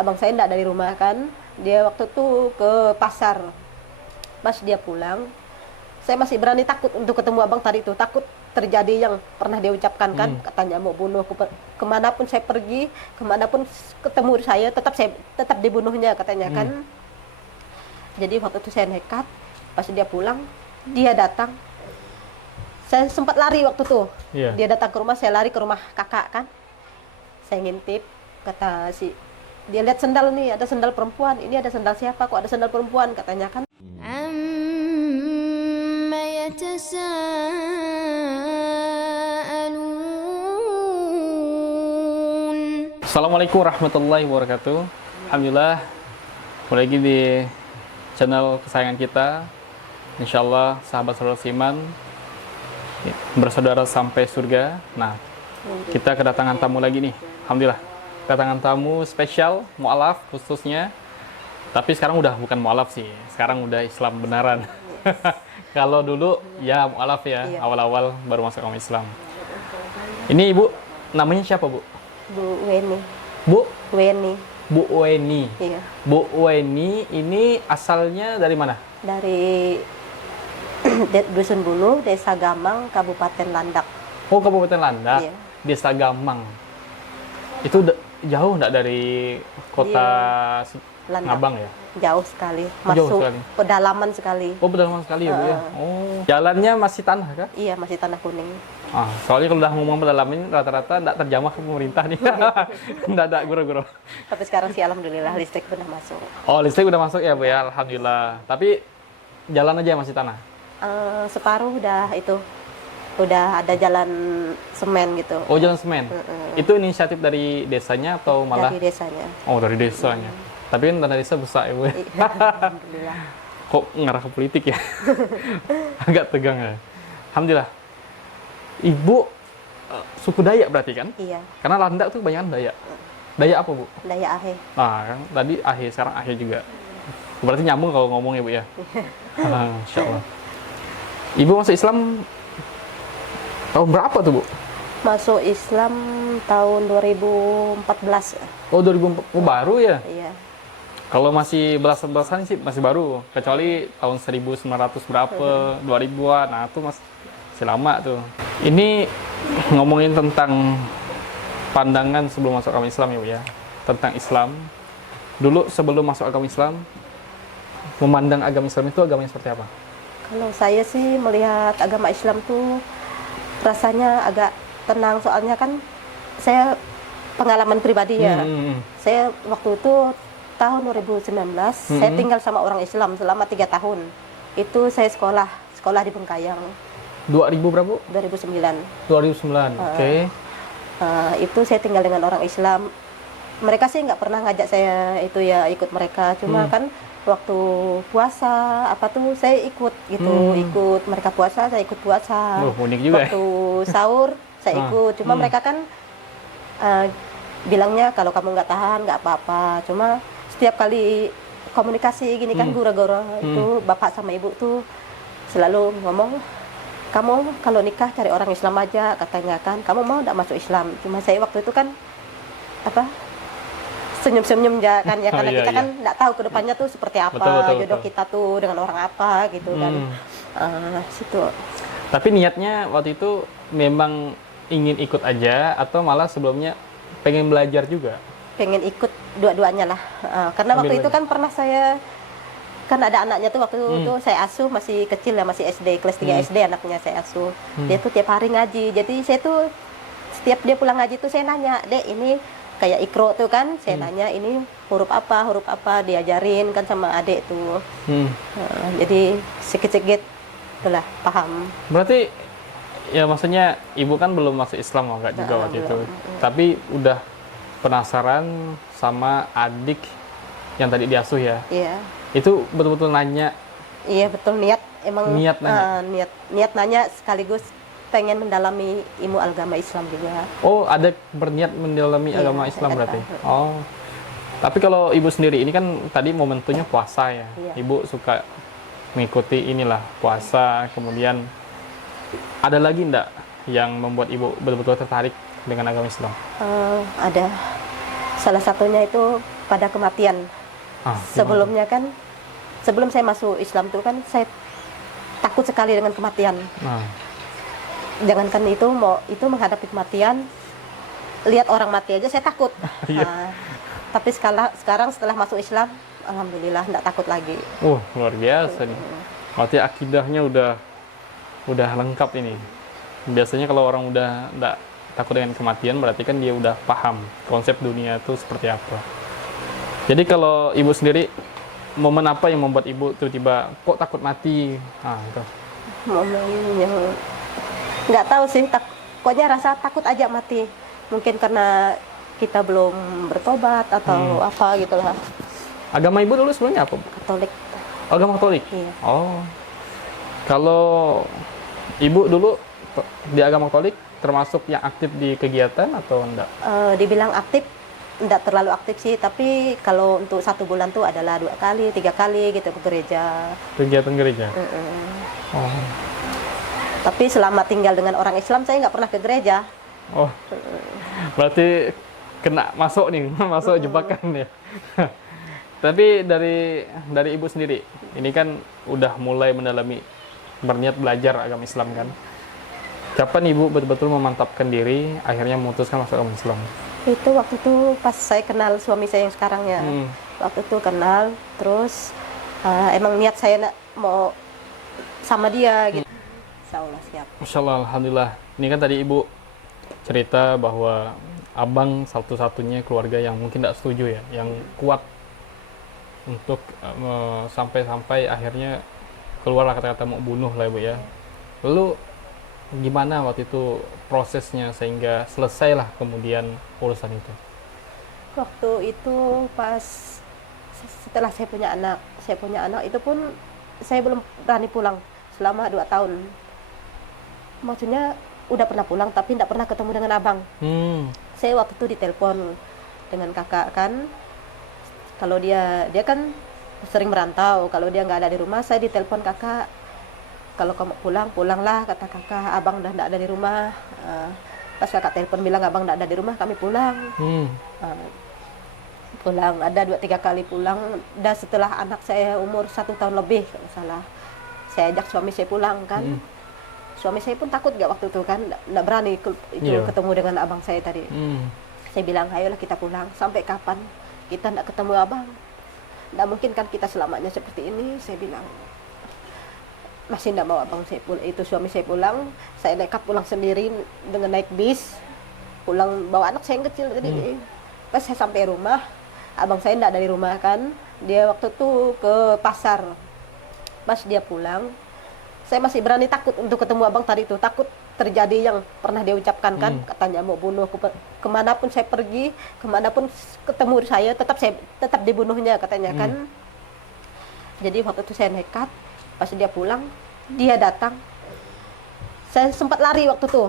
abang saya enggak dari rumah kan. Dia waktu itu ke pasar. Pas dia pulang, saya masih berani takut untuk ketemu abang tadi itu. Takut terjadi yang pernah dia ucapkan kan, katanya mau bunuh kemanapun saya pergi, kemanapun ketemu saya, tetap dibunuhnya katanya kan. Jadi waktu itu saya nekat, pas dia pulang, dia datang. Saya sempat lari waktu itu. Dia datang ke rumah, saya lari ke rumah kakak kan. Saya ngintip, kata dia lihat sendal nih, ada sendal perempuan. Ini ada sendal siapa? Kok ada sendal perempuan? Katanya kan. Amma yatasaalun. Assalamualaikum warahmatullahi wabarakatuh. Alhamdulillah, mulai lagi di channel kesayangan kita. Insyaallah sahabat saudara Iman bersaudara sampai surga. Nah, kita kedatangan tamu lagi nih. Alhamdulillah, kedatangan tamu spesial, mu'alaf khususnya. Tapi sekarang udah bukan mu'alaf sih, sekarang udah Islam benaran. Kalau dulu ya mu'alaf ya, awal-awal baru masuk agama Islam. Ini ibu, namanya siapa bu? Bu Weni. Bu? Weni. Bu Weni. Iya. Bu Weni ini asalnya dari mana? Dari Dusun Bulu, Desa Gamang, Kabupaten Landak. Oh, Kabupaten Landak. Iya. Desa Gamang. Itu jauh nggak dari kota Landak. Ngabang ya? Jauh sekali. Jauh Masuk sekali. pedalaman sekali. Oh, pedalaman sekali ya bu ya? Oh, jalannya masih tanah kah? Iya, masih tanah kuning. Ah, soalnya kalau udah ngomong pedalaman ini rata-rata nggak terjamah ke pemerintah nih. Nggak ada guru-guru. Tapi sekarang sih alhamdulillah listrik udah masuk. Oh, listrik udah masuk ya bu ya? Alhamdulillah. Tapi jalan aja masih tanah? Separuh udah ada jalan semen gitu. Oh, jalan semen. Itu inisiatif dari desanya atau malah? Dari desanya. Oh, dari desanya. Tapi kan tanah desa besar ya bu. Iya, alhamdulillah. Kok ngarah ke politik ya? Agak tegang ya. Alhamdulillah. Ibu suku Dayak berarti kan? Iya. Karena Landak tuh kebanyakan Dayak. Dayak apa bu? Dayak Ahe. Ah, kan tadi Ahe, sekarang Ahe juga. Berarti nyambung kalau ngomong ya bu ya? Insya Allah. Ibu masuk Islam tahun berapa tuh bu? Masuk Islam tahun 2014. Oh, 2004. Oh, baru ya? Iya. Kalau masih belasan-belasan sih masih baru. Kecuali tahun 1900 berapa, 2000-an. Nah, itu masih lama tuh. Ini ngomongin tentang pandangan sebelum masuk agama Islam ya bu ya? Tentang Islam. Dulu sebelum masuk agama Islam, memandang agama Islam itu agamanya seperti apa? Kalau saya sih melihat agama Islam tuh rasanya agak tenang, soalnya kan saya pengalaman pribadi ya. Saya waktu itu tahun 2019 saya tinggal sama orang Islam selama 3 tahun. Itu saya sekolah di Bengkayang. 2000 berapa? 2009. 2009. Oke. Itu saya tinggal dengan orang Islam. Mereka sih nggak pernah ngajak saya itu ya ikut mereka. Cuma kan waktu puasa apa tuh saya ikut gitu, ikut mereka puasa, saya ikut puasa. Unik juga. Waktu sahur saya ikut. Cuma mereka kan bilangnya kalau kamu nggak tahan nggak apa-apa. Cuma setiap kali komunikasi gini kan guru-guru itu bapak sama ibu tuh selalu ngomong, kamu kalau nikah cari orang Islam aja katanya kan. Kamu mau nggak masuk Islam? Cuma saya waktu itu kan senyum-senyum ya kan ya, karena kita kan nggak tahu kedepannya tuh seperti apa, jodoh kita tuh dengan orang apa gitu kan. Situ. Tapi niatnya waktu itu memang ingin ikut aja atau malah sebelumnya pengen belajar juga? Pengen ikut dua-duanya lah. Karena waktu itu kan pernah saya kan ada anaknya tuh waktu itu saya asuh masih kecil ya, masih SD kelas 3 SD anaknya saya asuh. Dia tuh tiap hari ngaji. Jadi saya tuh setiap dia pulang ngaji tuh saya nanya, "Dek, ini kayak ikro tuh kan," saya nanya ini huruf apa, diajarin kan sama adik tuh. Jadi sedikit-sedikit itulah paham. Berarti ya maksudnya ibu kan belum masuk Islam enggak juga waktu itu. Tapi udah penasaran sama adik yang tadi diasuh ya? Iya. Itu betul-betul nanya? Iya betul, emang niat nanya? Niat nanya sekaligus pengen mendalami ilmu agama Islam juga. Oh, ada berniat mendalami agama Islam berarti? Oh. Tapi kalau ibu sendiri, ini kan tadi momentumnya puasa ya? Ibu suka mengikuti inilah puasa, kemudian ada lagi enggak yang membuat ibu betul-betul tertarik dengan agama Islam? Ada. Salah satunya itu pada kematian. Sebelumnya kan, sebelum saya masuk Islam tuh kan saya takut sekali dengan kematian. Jangankan itu menghadapi kematian, lihat orang mati aja saya takut. Tapi sekarang setelah masuk Islam, alhamdulillah nggak takut lagi. Luar biasa nih. Berarti akidahnya udah lengkap ini. Biasanya kalau orang udah nggak takut dengan kematian, berarti kan dia udah paham konsep dunia itu seperti apa. Jadi kalau ibu sendiri, momen apa yang membuat ibu tiba-tiba kok takut mati? Itu. Momen yang nggak tahu sih, pokoknya rasa takut aja mati. Mungkin karena kita belum bertobat atau apa gitu lah. Agama ibu dulu sebelumnya apa? Katolik. Agama Katolik? Iya. Kalau ibu dulu di agama Katolik termasuk yang aktif di kegiatan atau enggak? Dibilang aktif, enggak terlalu aktif sih, tapi kalau untuk 1 bulan tuh adalah 2 kali, 3 kali gitu ke gereja. Kegiatan gereja? Tapi selama tinggal dengan orang Islam, saya nggak pernah ke gereja. Berarti kena masuk nih, masuk jebakan ya. Tapi dari ibu sendiri, ini kan udah mulai mendalami, berniat belajar agama Islam kan. Kapan ibu betul-betul memantapkan diri, akhirnya memutuskan masuk agama Islam? Itu waktu itu pas saya kenal suami saya yang sekarang ya. Waktu itu kenal, terus emang niat saya mau sama dia gitu. Insya Allah siap. Masya Allah, alhamdulillah. Ini kan tadi ibu cerita bahwa abang satu-satunya keluarga yang mungkin tidak setuju ya, yang kuat untuk sampai akhirnya keluarlah kata-kata mau bunuh lah ibu ya. Lalu gimana waktu itu prosesnya sehingga selesailah kemudian urusan itu? Waktu itu pas setelah saya punya anak itu pun saya belum berani pulang selama 2 tahun. Maksudnya udah pernah pulang tapi tidak pernah ketemu dengan abang. Saya waktu itu ditelepon dengan kakak kan, kalau dia kan sering merantau, kalau dia nggak ada di rumah saya ditelepon kakak, kalau kamu pulanglah kata kakak, abang udah nggak ada di rumah. Pas kakak telepon bilang abang nggak ada di rumah, kami pulang. Pulang ada 2-3 kali pulang, dan setelah anak saya umur 1 tahun lebih kalau salah, saya ajak suami saya pulang kan. Suami saya pun takut gak waktu itu kan, nggak berani ketemu dengan abang saya tadi. Saya bilang ayolah kita pulang, sampai kapan kita nggak ketemu abang, nggak mungkin kan kita selamanya seperti ini. Saya bilang masih nggak mau abang saya pulang. Itu suami saya pulang, saya nekat pulang sendiri dengan naik bis, pulang bawa anak saya yang kecil tadi. Pas saya sampai rumah, abang saya nggak ada di rumah kan, dia waktu itu ke pasar. Pas dia pulang, saya masih berani takut untuk ketemu abang tadi itu, takut terjadi yang pernah dia ucapkan kan, katanya mau bunuh aku, kemanapun saya pergi, kemanapun ketemu saya tetap dibunuhnya katanya kan. Jadi waktu itu saya nekat, pas dia pulang, dia datang, saya sempat lari waktu itu.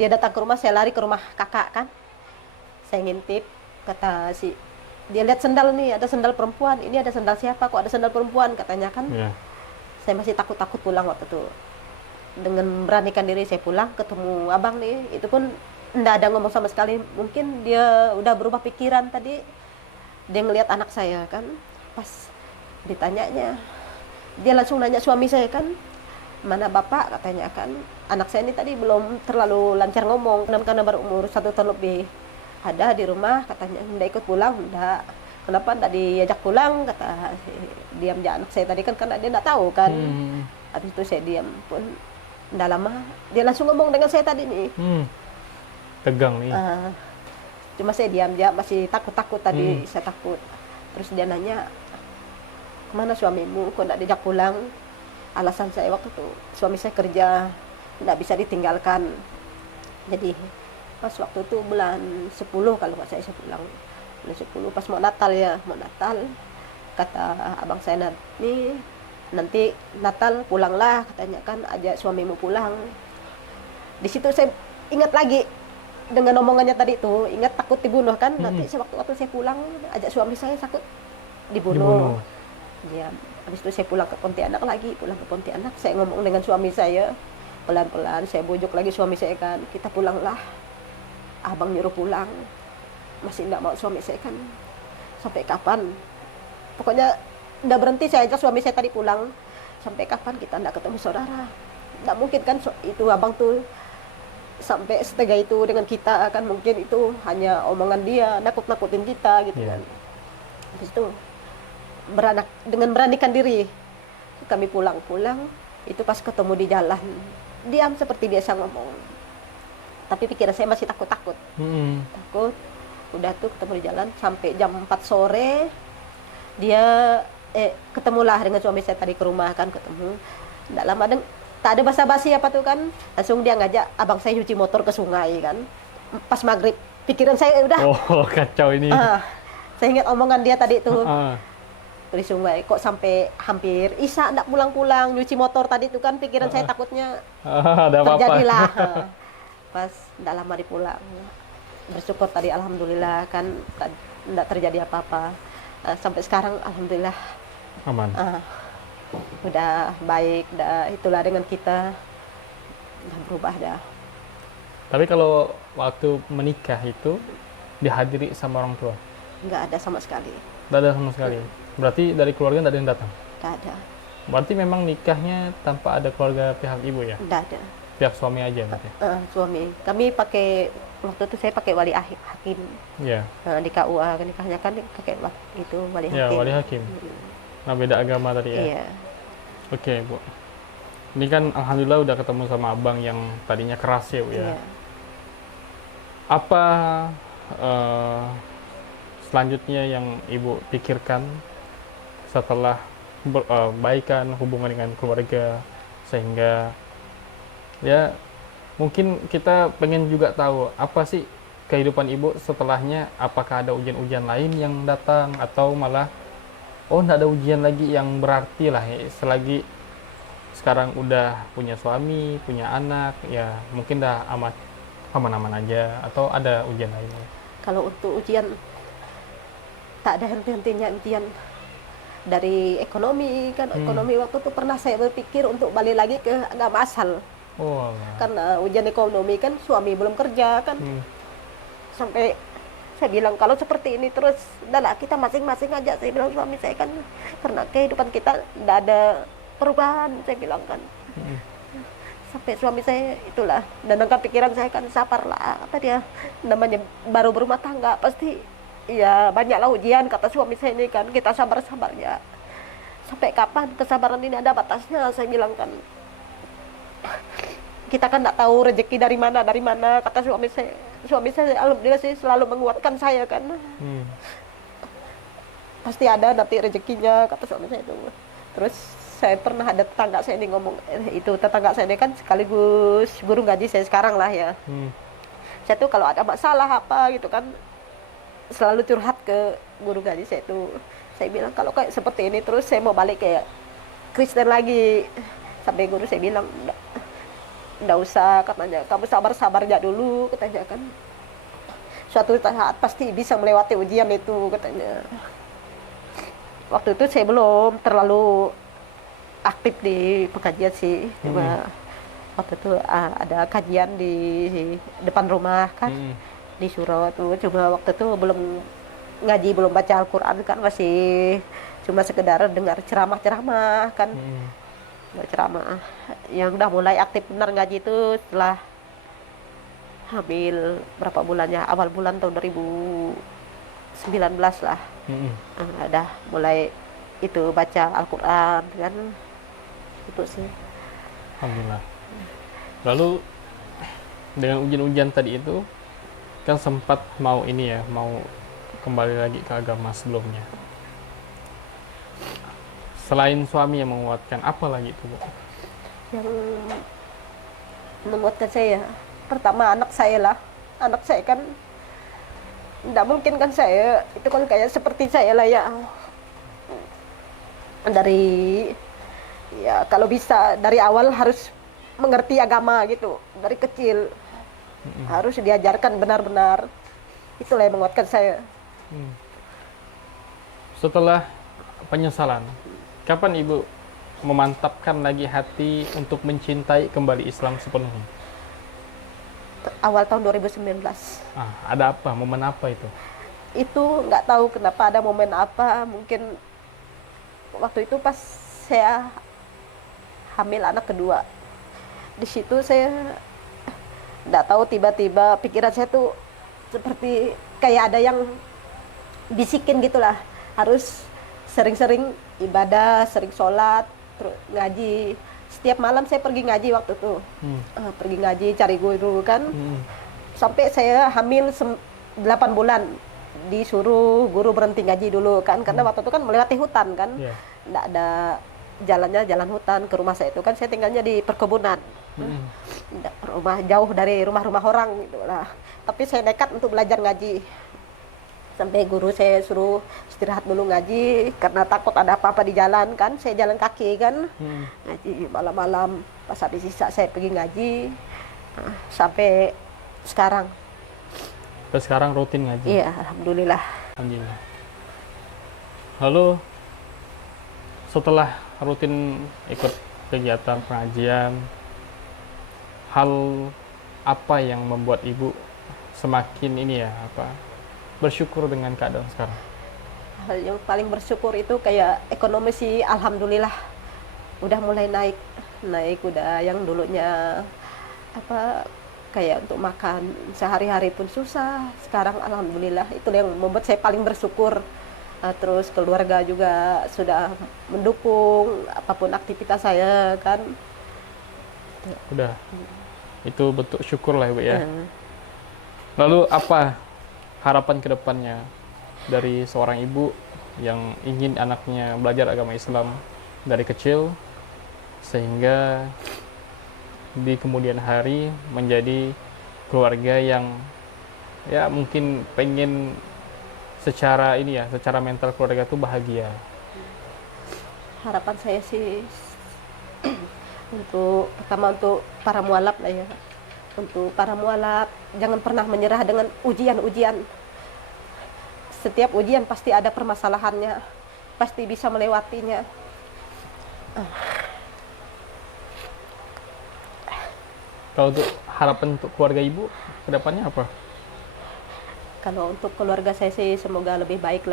Dia datang ke rumah, saya lari ke rumah kakak kan, saya ngintip, kata dia lihat sendal nih, ada sendal perempuan, ini ada sendal siapa kok ada sendal perempuan katanya kan. Saya masih takut pulang waktu itu. Dengan beranikan diri saya pulang, ketemu abang nih, itu pun enggak ada ngomong sama sekali. Mungkin dia udah berubah pikiran tadi, dia ngelihat anak saya kan. Pas ditanyanya, dia langsung nanya suami saya kan, mana bapak katanya kan. Anak saya ini tadi belum terlalu lancar ngomong, karena baru umur 1 tahun lebih. Ada di rumah katanya, enggak ikut pulang, enggak. Kenapa enggak diajak pulang, kata diam aja anak saya tadi kan, karena dia enggak tahu kan. Habis itu saya diam pun enggak lama, dia langsung ngomong dengan saya tadi nih. Tegang nih. Cuma saya diam aja, masih takut tadi, saya takut. Terus dia nanya, kemana suamimu, kok enggak diajak pulang? Alasan saya waktu itu, suami saya kerja, enggak bisa ditinggalkan. Jadi pas waktu itu bulan 10 kalau nggak saya pulang. Bulan 10 pas mau Natal, kata abang saya, nih nanti Natal pulanglah katanya kan, ajak suamimu pulang. Di situ saya ingat lagi dengan omongannya tadi itu, ingat takut dibunuh kan. Nanti waktu saya pulang, ajak suami saya takut dibunuh. Ya, habis itu saya pulang ke Pontianak, saya ngomong dengan suami saya pelan-pelan, saya bujuk lagi suami saya kan, kita pulanglah, abang nyuruh pulang. Masih enggak mau suami saya kan. sampai kapan? Pokoknya udah berhenti saya ajak suami saya tadi pulang. Sampai kapan kita nggak ketemu saudara? Nggak mungkin kan itu abang tuh sampai setega itu dengan kita, kan mungkin itu hanya omongan dia, nakut-nakutin kita gitu kan. Habis itu dengan beranikan diri kami pulang, itu pas ketemu di jalan diam seperti biasa ngomong, tapi pikiran saya masih takut, udah tuh ketemu di jalan sampai jam 4 sore dia ketemulah dengan suami saya tadi ke rumah kan, ketemu nggak lama tak ada basa-basi apa tuh kan, langsung dia ngajak abang saya nyuci motor ke sungai kan, pas maghrib. Pikiran saya udah kacau ini. Saya ingat omongan dia tadi tuh di sungai, kok sampai hampir Isya nggak pulang-pulang nyuci motor tadi tuh kan, pikiran saya takutnya ada terjadilah. Pas nggak lama dipulang, bersyukur tadi alhamdulillah kan nggak terjadi apa-apa. Sampai sekarang alhamdulillah aman. Udah baik, udah itulah dengan kita udah berubah dah. Tapi kalau waktu menikah itu dihadiri sama orang tua? Nggak ada sama sekali. Nggak ada sama sekali. Berarti dari keluarga nggak ada yang datang? Nggak ada. Berarti memang nikahnya tanpa ada keluarga pihak ibu ya? Nggak ada. Pihak suami aja berarti? Suami. Kami pakai, waktu itu saya pakai wali hakim. Iya. Di KUA nikahnya kan pakai itu wali hakim. Iya, wali hakim. Nah, beda agama tadi ya? Iya. Oke, Bu. Ini kan alhamdulillah udah ketemu sama abang yang tadinya keras ya, Bu ya? Iya. Apa selanjutnya yang Ibu pikirkan setelah baikan hubungan dengan keluarga, sehingga ya mungkin kita pengen juga tahu apa sih kehidupan Ibu setelahnya, apakah ada ujian-ujian lain yang datang atau malah nggak ada ujian lagi yang berarti lah ya, selagi sekarang udah punya suami, punya anak, ya mungkin dah aman-aman aja, atau ada ujian lainnya? Kalau untuk ujian tak ada henti-hentinya ujian. Dari ekonomi kan, ekonomi waktu itu pernah saya berpikir untuk balik lagi ke agama asal. Karena ujian ekonomi kan suami belum kerja kan. Sampai saya bilang kalau seperti ini terus, udahlah kita masing-masing aja, saya bilang suami saya kan, karena kehidupan kita tidak ada perubahan, saya bilang kan. Sampai suami saya itulah, dan dengan pikiran saya kan, sabarlah, kata dia, namanya baru berumah tangga pasti ya banyaklah ujian, kata suami saya ini kan, kita sabar-sabar ya. Sampai kapan kesabaran ini, ada batasnya, saya bilang kan. Kita kan nggak tahu rezeki dari mana, kata suami saya. Suami saya alhamdulillah sih selalu menguatkan saya kan. Pasti ada nanti rezekinya, kata suami saya itu. Terus saya pernah ada tetangga saya ini ngomong, itu tetangga saya ini kan sekaligus guru ngaji saya sekarang lah ya. Saya tuh kalau ada masalah apa gitu kan, selalu curhat ke guru ngaji saya tuh. Saya bilang kalau kayak seperti ini terus saya mau balik kayak Kristen lagi. Sampai guru saya bilang, nggak usah, katanya, kamu sabar-sabar aja dulu, katanya kan. Suatu saat pasti bisa melewati ujian itu, katanya. Waktu itu saya belum terlalu aktif di pengajian sih, cuma waktu itu ada kajian di depan rumah kan, di surau tuh, cuma waktu itu belum ngaji, belum baca Al-Quran kan, masih cuma sekedar dengar ceramah-ceramah kan. Ceramah. Yang udah mulai aktif benar ngaji itu setelah hamil berapa bulannya, awal bulan tahun 2019 lah. Udah mulai itu baca Al-Quran kan, itu sih. Alhamdulillah. Lalu dengan ujian-ujian tadi itu kan sempat mau ini ya, mau kembali lagi ke agama sebelumnya. Selain suami yang menguatkan, apa lagi itu, Bu? Yang menguatkan saya, pertama anak saya lah. Anak saya kan tidak mungkin kan, saya itu kan kayak seperti saya lah ya. Dari ya kalau bisa dari awal harus mengerti agama gitu, dari kecil harus diajarkan benar-benar. Itulah yang menguatkan saya. Setelah penyesalan, kapan Ibu memantapkan lagi hati untuk mencintai kembali Islam sepenuhnya? Awal tahun 2019. Ada apa? Momen apa itu? itu nggak tahu kenapa ada momen apa, mungkin waktu itu pas saya hamil anak kedua. Di situ saya nggak tahu, tiba-tiba pikiran saya tuh seperti kayak ada yang bisikin gitulah, harus sering-sering ibadah, sering sholat, terus ngaji. Setiap malam saya pergi ngaji waktu itu. Pergi ngaji, cari guru kan. Sampai saya hamil 8 bulan. Disuruh guru berhenti ngaji dulu kan. Karena waktu itu kan melewati hutan kan. Nggak ada jalannya, jalan hutan. Ke rumah saya itu kan saya tinggalnya di perkebunan. Rumah jauh dari rumah-rumah orang gitu lah. Tapi saya nekat untuk belajar ngaji. Sampai guru saya suruh istirahat dulu ngaji karena takut ada apa-apa di jalan kan. Saya jalan kaki kan, ngaji malam-malam. Pas habis sisa saya pergi ngaji sampai sekarang. Sampai sekarang rutin ngaji? Iya, alhamdulillah. Alhamdulillah. Lalu setelah rutin ikut kegiatan pengajian, hal apa yang membuat ibu semakin ini ya, bersyukur dengan keadaan sekarang? Hal yang paling bersyukur itu kayak ekonomi sih, alhamdulillah udah mulai naik udah. Yang dulunya kayak untuk makan sehari-hari pun susah, sekarang alhamdulillah. Itu yang membuat saya paling bersyukur. Terus keluarga juga sudah mendukung apapun aktivitas saya kan. Udah, itu bentuk syukur lah ibu ya. Lalu apa harapan kedepannya dari seorang ibu yang ingin anaknya belajar agama Islam dari kecil sehingga di kemudian hari menjadi keluarga yang ya mungkin pengen secara mental keluarga itu bahagia? Harapan saya sih pertama untuk para mualaf lah ya. Untuk para mualaf, jangan pernah menyerah dengan ujian-ujian. Setiap ujian pasti ada permasalahannya, pasti bisa melewatinya. Kalau untuk harapan untuk keluarga ibu, kedepannya apa? Kalau untuk keluarga saya sih semoga lebih baik lah.